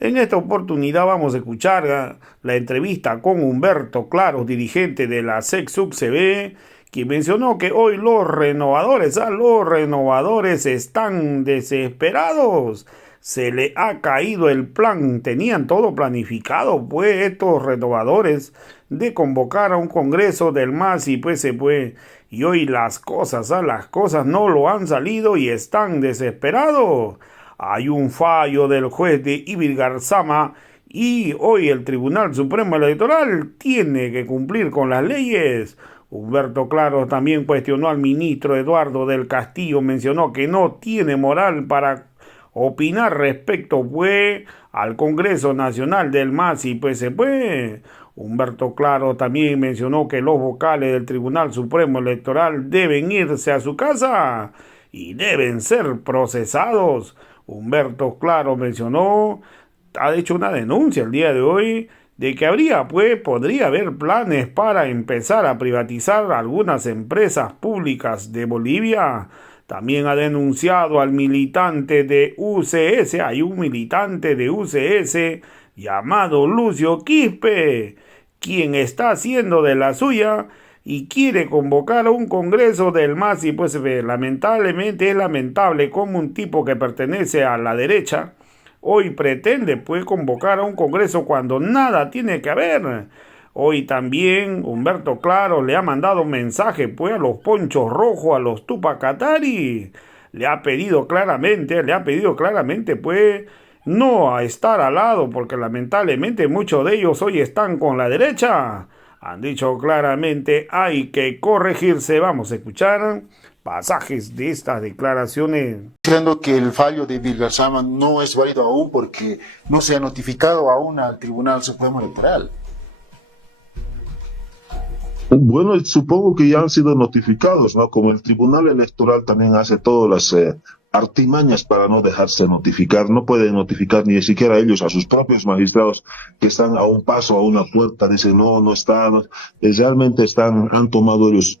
En esta oportunidad vamos a escuchar la entrevista con Humberto Claros, dirigente de la SECSUCCB, quien mencionó que hoy los renovadores están desesperados. Se le ha caído el plan, tenían todo planificado, pues estos renovadores de convocar a un congreso del MAS y pues se fue. Y hoy las cosas no lo han salido y están desesperados. Hay un fallo del juez de Ibilgarzama y hoy el Tribunal Supremo Electoral tiene que cumplir con las leyes. Humberto Claros también cuestionó al ministro Eduardo del Castillo, mencionó que no tiene moral para opinar respecto pues al Congreso Nacional del MAS y pues se puede. Humberto Claros también mencionó que los vocales del Tribunal Supremo Electoral deben irse a su casa y deben ser procesados. Humberto Claros mencionó, ha hecho una denuncia el día de hoy de que podría haber planes para empezar a privatizar algunas empresas públicas de Bolivia. También ha denunciado al militante de UCS, hay un militante de UCS llamado Lucio Quispe, quien está haciendo de la suya y quiere convocar a un congreso del MAS y pues lamentablemente es lamentable como un tipo que pertenece a la derecha hoy pretende pues convocar a un congreso cuando nada tiene que ver. Hoy también Humberto Claros le ha mandado un mensaje pues a los Ponchos Rojos, a los Tupac Katari. Le ha pedido claramente pues no a estar al lado porque lamentablemente muchos de ellos hoy están con la derecha. Han dicho claramente hay que corregirse. Vamos a escuchar pasajes de estas declaraciones. Creo que el fallo de Ibilgarzama no es válido aún porque no se ha notificado aún al Tribunal Supremo Electoral. Bueno, supongo que ya han sido notificados, ¿no? Como el Tribunal Electoral también hace todas las artimañas para no dejarse notificar, no pueden notificar ni siquiera ellos a sus propios magistrados que están a un paso, a una puerta, dicen no están, realmente han tomado ellos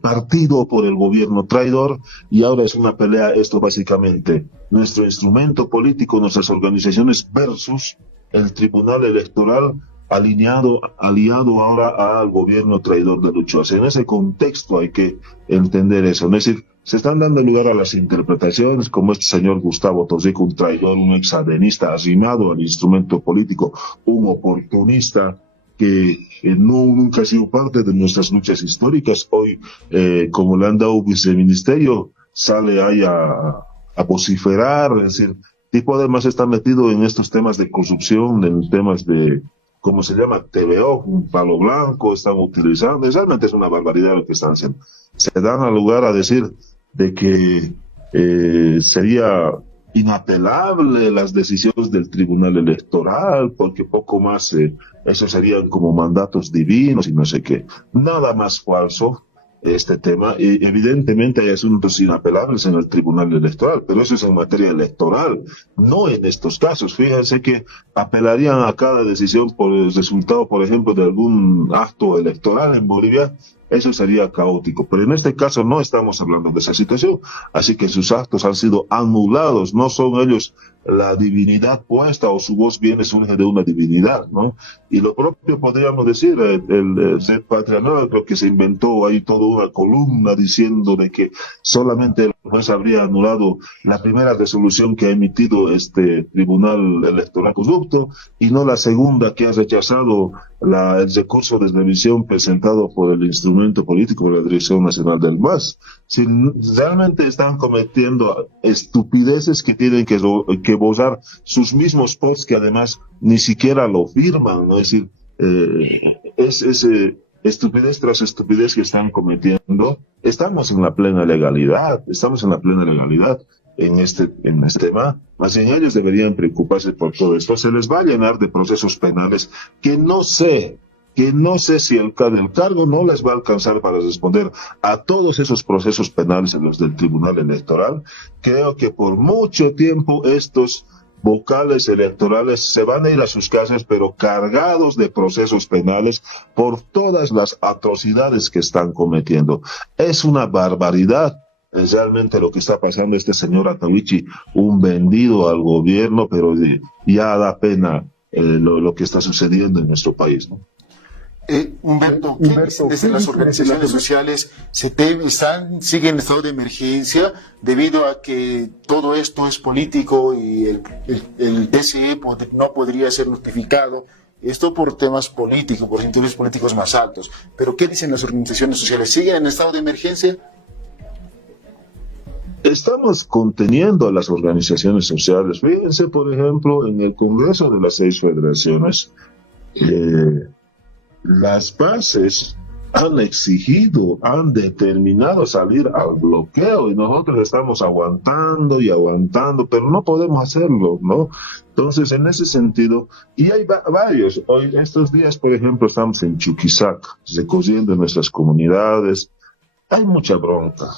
partido por el gobierno traidor y ahora es una pelea esto básicamente, nuestro instrumento político, nuestras organizaciones versus el Tribunal Electoral aliado ahora al gobierno traidor de Lucho Arce. En ese contexto hay que entender eso, es decir, se están dando lugar a las interpretaciones como este señor Gustavo Tosico, un traidor, un exadenista arrimado al instrumento político, un oportunista que nunca ha sido parte de nuestras luchas históricas. Hoy, como le han dado viceministerio, sale ahí a vociferar, es decir, tipo además está metido en estos temas de corrupción, en temas de, ¿cómo se llama? TVO, un palo blanco, están utilizando, realmente es una barbaridad lo que están haciendo. Se dan al lugar a decir de que sería inapelable las decisiones del Tribunal Electoral, porque poco más, eso serían como mandatos divinos y no sé qué. Nada más falso este tema. Evidentemente hay asuntos inapelables en el Tribunal Electoral, pero eso es en materia electoral, no en estos casos. Fíjense que apelarían a cada decisión por el resultado, por ejemplo, de algún acto electoral en Bolivia. Eso sería caótico, pero en este caso no estamos hablando de esa situación, así que sus actos han sido anulados, no son ellos la divinidad puesta o su voz viene surge de una divinidad, ¿no? Y lo propio podríamos decir, el Red Patria Nueva creo que se inventó ahí toda una columna diciendo de que solamente el juez habría anulado la primera resolución que ha emitido este Tribunal Electoral Corrupto y no la segunda que ha rechazado el recurso de revisión presentado por el instrumento político de la Dirección Nacional del MAS. Si realmente están cometiendo estupideces que tienen que borrar sus mismos posts que además ni siquiera lo firman, ¿no? Es decir, es estupidez tras estupidez que están cometiendo. Estamos en la plena legalidad en este tema, más bien ellos deberían preocuparse por todo esto. Se les va a llenar de procesos penales que no sé si el cargo no les va a alcanzar para responder a todos esos procesos penales en los del Tribunal Electoral. Creo que por mucho tiempo estos vocales electorales se van a ir a sus casas, pero cargados de procesos penales por todas las atrocidades que están cometiendo. Es una barbaridad es realmente lo que está pasando. Este señor Atahuichi, un vendido al gobierno, pero ya da pena lo que está sucediendo en nuestro país, ¿no? Humberto, ¿qué dicen desde las organizaciones sociales? ¿Siguen en estado de emergencia debido a que todo esto es político y el TCE no podría ser notificado? Esto por temas políticos, por intereses políticos más altos. Pero ¿qué dicen las organizaciones sociales? ¿Siguen en estado de emergencia? Estamos conteniendo a las organizaciones sociales. Fíjense, por ejemplo, en el Congreso de las 6 federaciones, las bases han exigido, han determinado salir al bloqueo y nosotros estamos aguantando y aguantando, pero no podemos hacerlo, ¿no? Entonces, en ese sentido, y hay varios, hoy, estos días, por ejemplo, estamos en Chuquisaca, recogiendo nuestras comunidades. Hay mucha bronca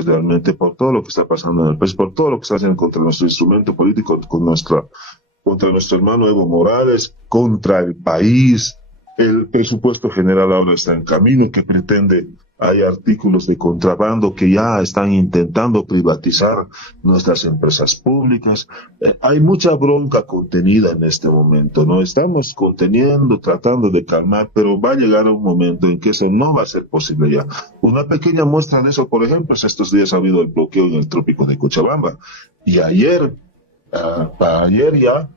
realmente por todo lo que está pasando en el país, por todo lo que está haciendo contra nuestro instrumento político, contra nuestro hermano Evo Morales, contra el país. El presupuesto general ahora está en camino, que pretende, hay artículos de contrabando que ya están intentando privatizar nuestras empresas públicas. Hay mucha bronca contenida en este momento, ¿no? Estamos conteniendo, tratando de calmar, pero va a llegar un momento en que eso no va a ser posible ya. Una pequeña muestra de eso, por ejemplo, es estos días ha habido el bloqueo en el trópico de Cochabamba. Y ayer ya,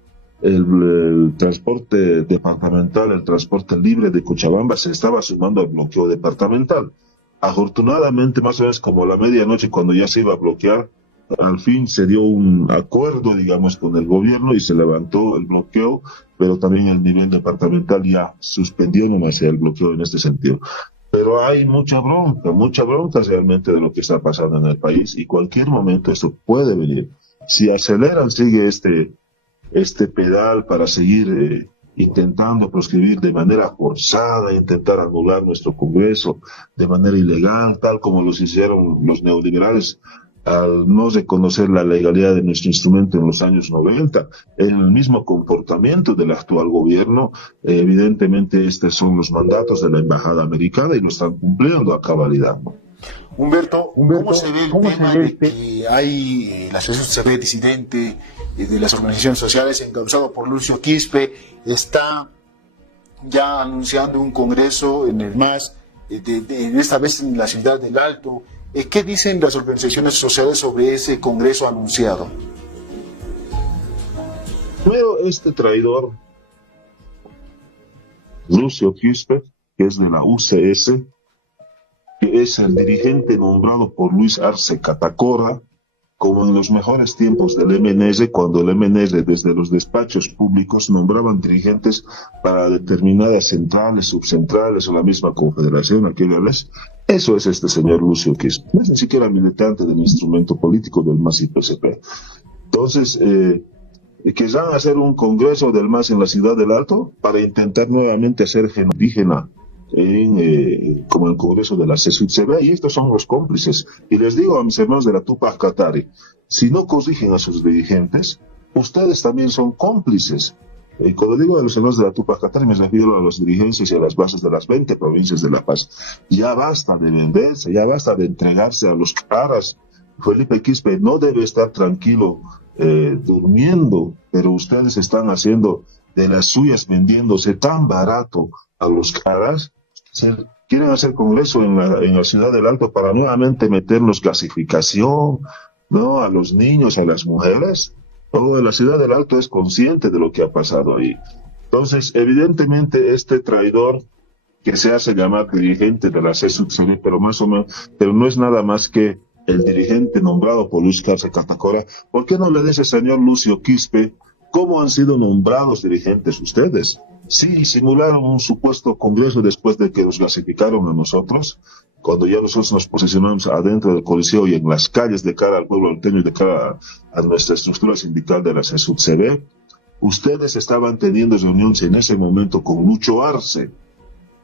el transporte departamental, el transporte libre de Cochabamba se estaba sumando al bloqueo departamental. Afortunadamente, más o menos como a la medianoche, cuando ya se iba a bloquear, al fin se dio un acuerdo, digamos, con el gobierno y se levantó el bloqueo, pero también el nivel departamental ya suspendió nomás el bloqueo en este sentido. Pero hay mucha bronca realmente de lo que está pasando en el país y cualquier momento esto puede venir. Si aceleran, sigue este pedal para seguir intentando proscribir de manera forzada, intentar anular nuestro Congreso de manera ilegal, tal como los hicieron los neoliberales al no reconocer la legalidad de nuestro instrumento en los años 90, en el mismo comportamiento del actual gobierno. Evidentemente estos son los mandatos de la Embajada Americana y lo están cumpliendo a cabalidad, ¿no? Humberto, ¿cómo se ve el tema de que hay la asociación CB disidente de las organizaciones sociales encabezado por Lucio Quispe está ya anunciando un congreso en el MAS, esta vez en la ciudad del Alto? ¿Qué dicen las organizaciones sociales sobre ese congreso anunciado? Primero, este traidor, Lucio Quispe, que es de la UCS, que es el dirigente nombrado por Luis Arce Catacora, como en los mejores tiempos del MNS, cuando el MNS desde los despachos públicos nombraban dirigentes para determinadas centrales, subcentrales o la misma confederación, aquella vez. Eso es este señor Lucio Quispe. No es ni siquiera militante del instrumento político del MAS y PSP. Entonces, querrán hacer un congreso del MAS en la ciudad del Alto para intentar nuevamente hacer genocígena como el Congreso de la CSUCB, y estos son los cómplices. Y les digo a mis hermanos de la Tupac Katari, si no corrigen a sus dirigentes, ustedes también son cómplices. Y cuando digo a los hermanos de la Tupac Katari, me refiero a los dirigentes y a las bases de las 20 provincias de La Paz. Ya basta de venderse, ya basta de entregarse a los caras. Felipe Quispe no debe estar tranquilo durmiendo, pero ustedes están haciendo de las suyas, vendiéndose tan barato a los caras. Quieren hacer congreso en la ciudad del Alto para nuevamente meternos gasificación, ¿no? A los niños, a las mujeres. Todo la ciudad del Alto es consciente de lo que ha pasado ahí. Entonces, evidentemente, este traidor que se hace llamar dirigente de la CSUCB, pero no es nada más que el dirigente nombrado por Luis Arce Catacora. ¿Por qué no le dice, señor Lucio Quispe, cómo han sido nombrados dirigentes ustedes? Sí, simularon un supuesto congreso después de que nos gasificaron a nosotros, cuando ya nosotros nos posicionamos adentro del Coliseo y en las calles de cara al pueblo alteño y de cara a nuestra estructura sindical de la CSUCB. Ustedes estaban teniendo reuniones en ese momento con Lucho Arce,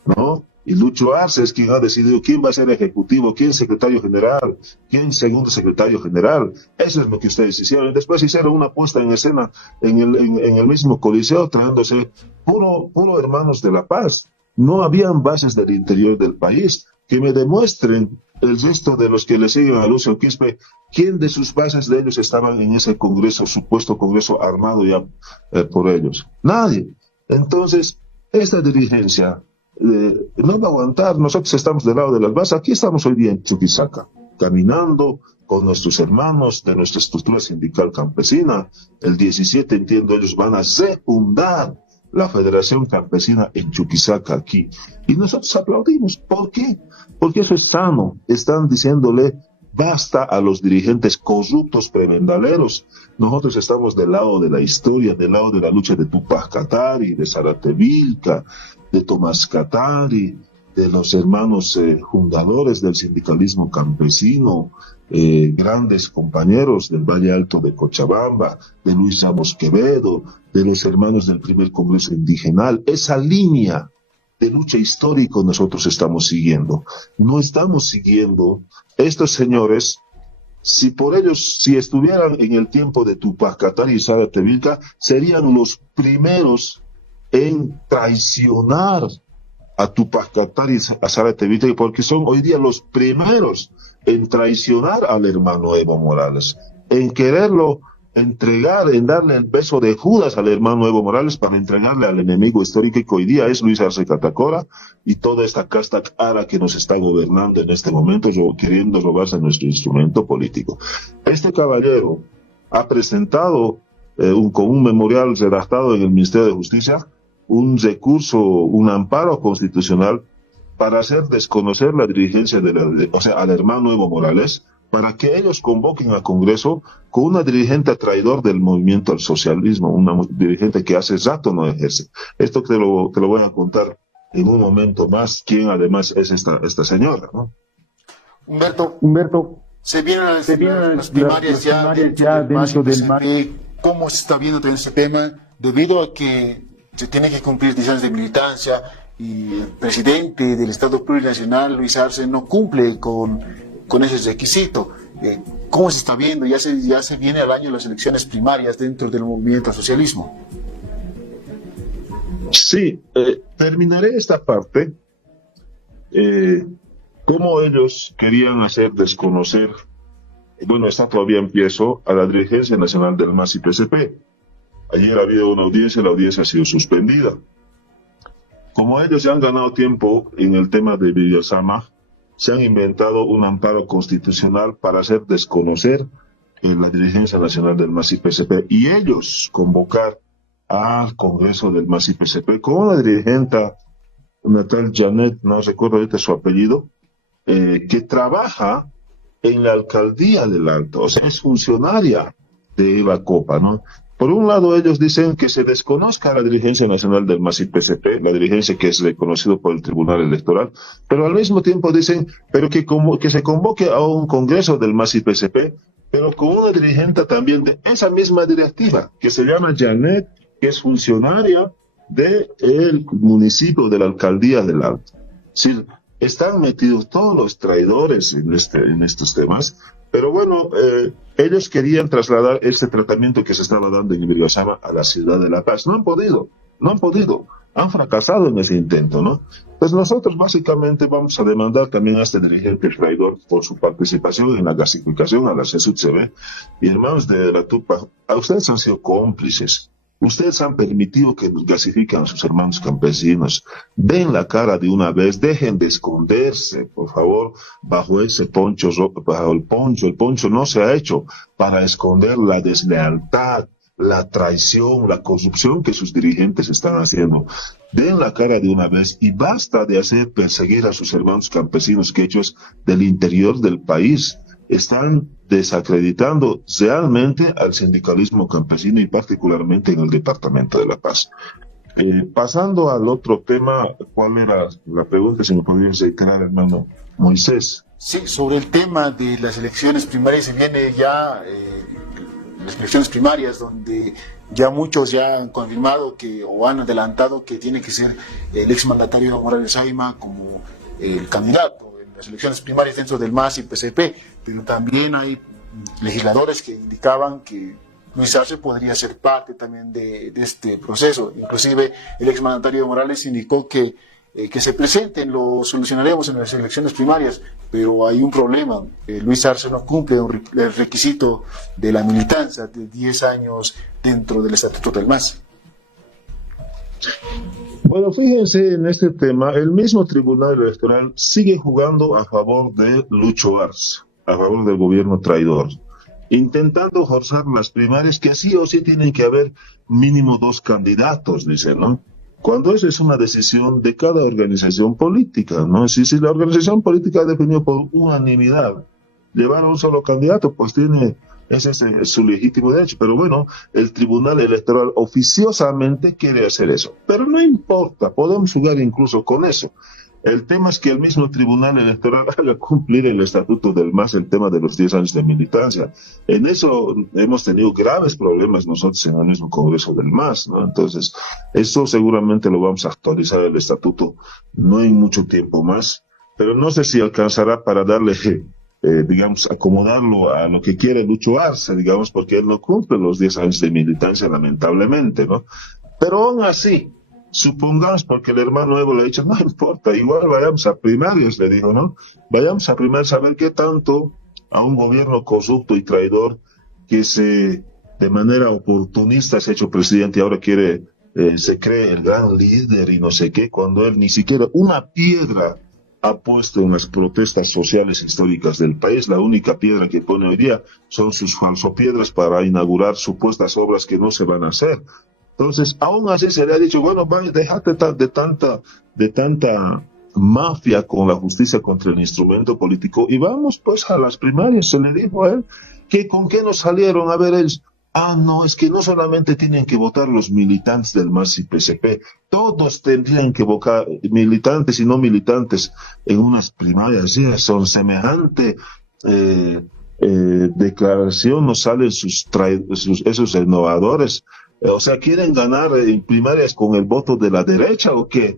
¿no? Y Lucho Arce es quien ha decidido quién va a ser ejecutivo, quién secretario general, quién segundo secretario general. Eso es lo que ustedes hicieron. Y después hicieron una puesta en escena en el mismo Coliseo, trayéndose puro hermanos de La Paz. No habían bases del interior del país. que me demuestren el resto de los que le siguen a Lucio Quispe, quién de sus bases de ellos estaban en ese congreso, supuesto congreso armado ya por ellos. Nadie. Entonces, esta dirigencia no va a aguantar. Nosotros estamos del lado de las bases. Aquí estamos hoy día en Chuquisaca, caminando con nuestros hermanos de nuestra estructura sindical campesina. El 17, entiendo, ellos van a refundar la Federación Campesina en Chuquisaca aquí. Y nosotros aplaudimos. ¿Por qué? Porque eso es sano. Están diciéndole basta a los dirigentes corruptos premendaleros. Nosotros estamos del lado de la historia, del lado de la lucha de Tupac Katari, de Zárate Vilca, de Tomás Katari, de los hermanos fundadores del sindicalismo campesino, grandes compañeros del Valle Alto de Cochabamba, de Luis Ramos Quevedo, de los hermanos del primer Congreso Indigenal. Esa línea de lucha histórica nosotros estamos siguiendo. No estamos siguiendo estos señores. Si por ellos, si estuvieran en el tiempo de Tupac Katari y Zárate Vilca, serían los primeros en traicionar a Tupac Katari y a Zárate Vilca, porque son hoy día los primeros en traicionar al hermano Evo Morales, en quererlo entregar, en darle el beso de Judas al hermano Evo Morales para entregarle al enemigo histórico que hoy día es Luis Arce Catacora y toda esta casta cara que nos está gobernando en este momento, queriendo robarse nuestro instrumento político. Este caballero ha presentado con un memorial redactado en el Ministerio de Justicia un recurso, un amparo constitucional para hacer desconocer la dirigencia al hermano Evo Morales, para que ellos convoquen al Congreso con una dirigente traidor del movimiento al socialismo, una dirigente que hace rato no ejerce. Esto te lo voy a contar en un momento más, quién además es esta señora, ¿no? Humberto, se vienen las primarias ya dentro del MAS. ¿Cómo se está viendo también este tema? Debido a que se tiene que cumplir 10 años de militancia y el presidente del Estado Plurinacional, Luis Arce, no cumple con ese requisito. ¿Cómo se está viendo? Ya se viene al año las elecciones primarias dentro del movimiento al socialismo. Sí, terminaré esta parte. Cómo ellos querían hacer desconocer, bueno, está todavía empiezo, a la dirigencia nacional del MAS y PCP. Ayer ha habido una audiencia, la audiencia ha sido suspendida. Como ellos ya han ganado tiempo en el tema de Villasama, se han inventado un amparo constitucional para hacer desconocer la dirigencia nacional del MAS y PCP y ellos convocar al Congreso del MAS y PCP con una dirigente, una tal Janet, no recuerdo ahorita su apellido, que trabaja en la alcaldía del Alto, o sea, es funcionaria de Eva Copa, ¿no? Por un lado, ellos dicen que se desconozca la dirigencia nacional del MAS y PCP, la dirigencia que es reconocido por el Tribunal Electoral, pero al mismo tiempo dicen, pero que se convoque a un congreso del MAS y PCP, pero con una dirigente también de esa misma directiva, que se llama Janet, que es funcionaria del municipio, de la alcaldía del Alto. Es decir, están metidos todos los traidores en estos temas. Pero bueno, ellos querían trasladar este tratamiento que se estaba dando en Villasama a la ciudad de La Paz. No han podido, han fracasado en ese intento, ¿no? Pues nosotros básicamente vamos a demandar también a este dirigente traidor por su participación en la gasificación a la CSUCB. Y hermanos de la Tupac, a ustedes han sido cómplices. Ustedes han permitido que gasifiquen a sus hermanos campesinos. Den la cara de una vez, dejen de esconderse, por favor, bajo ese poncho, bajo el poncho. El poncho no se ha hecho para esconder la deslealtad, la traición, la corrupción que sus dirigentes están haciendo. Den la cara de una vez y basta de hacer perseguir a sus hermanos campesinos que ellos del interior del país están desacreditando realmente al sindicalismo campesino y particularmente en el departamento de La Paz. Pasando al otro tema, ¿cuál era la pregunta? Si me podrías reiterar, hermano Moisés. Sí, sobre el tema de las elecciones primarias, se viene ya las elecciones primarias donde ya muchos ya han confirmado o han adelantado que tiene que ser el exmandatario Evo Morales Ayma como el candidato en las elecciones primarias dentro del MAS y PCP, pero también hay legisladores que indicaban que Luis Arce podría ser parte también de este proceso. Inclusive el exmandatario Evo Morales indicó que que se presenten, lo solucionaremos en las elecciones primarias, pero hay un problema. Luis Arce no cumple el requisito de la militancia de 10 años dentro del Estatuto del MAS. Bueno, fíjense en este tema, el mismo Tribunal Electoral sigue jugando a favor de Lucho Arce, a favor del gobierno traidor, intentando forzar las primarias que sí o sí tienen que haber mínimo 2 candidatos, dicen, ¿no? Cuando esa es una decisión de cada organización política, ¿no? Si la organización política ha definido por unanimidad llevar a un solo candidato, pues ese es su legítimo derecho. Pero bueno, el Tribunal Electoral oficiosamente quiere hacer eso. Pero no importa, podemos jugar incluso con eso. El tema es que el mismo Tribunal Electoral haga cumplir el Estatuto del MAS, el tema de los 10 años de militancia. En eso hemos tenido graves problemas nosotros en el mismo Congreso del MAS, ¿no? Entonces, eso seguramente lo vamos a actualizar el Estatuto no en mucho tiempo más, pero no sé si alcanzará para darle, digamos, acomodarlo a lo que quiere Lucho Arce, digamos, porque él no cumple los 10 años de militancia, lamentablemente, ¿no? Pero aún así, supongamos, porque el hermano Evo le ha dicho, no importa, igual vayamos a primarios, le digo, ¿no? Vayamos a primarios a ver qué tanto a un gobierno corrupto y traidor que de manera oportunista se ha hecho presidente y ahora se cree el gran líder y no sé qué, cuando él ni siquiera una piedra ha puesto en las protestas sociales históricas del país. La única piedra que pone hoy día son sus falsopiedras para inaugurar supuestas obras que no se van a hacer. Entonces, aún así se le ha dicho, bueno, déjate de tanta mafia con la justicia contra el instrumento político y vamos pues a las primarias. Se le dijo a él que con qué nos salieron a ver ellos. No, es que no solamente tienen que votar los militantes del MAS y PSP, todos tendrían que votar, militantes y no militantes, en unas primarias. Sí, son semejante declaración, nos salen esos innovadores. O sea, ¿quieren ganar en primarias con el voto de la derecha o qué?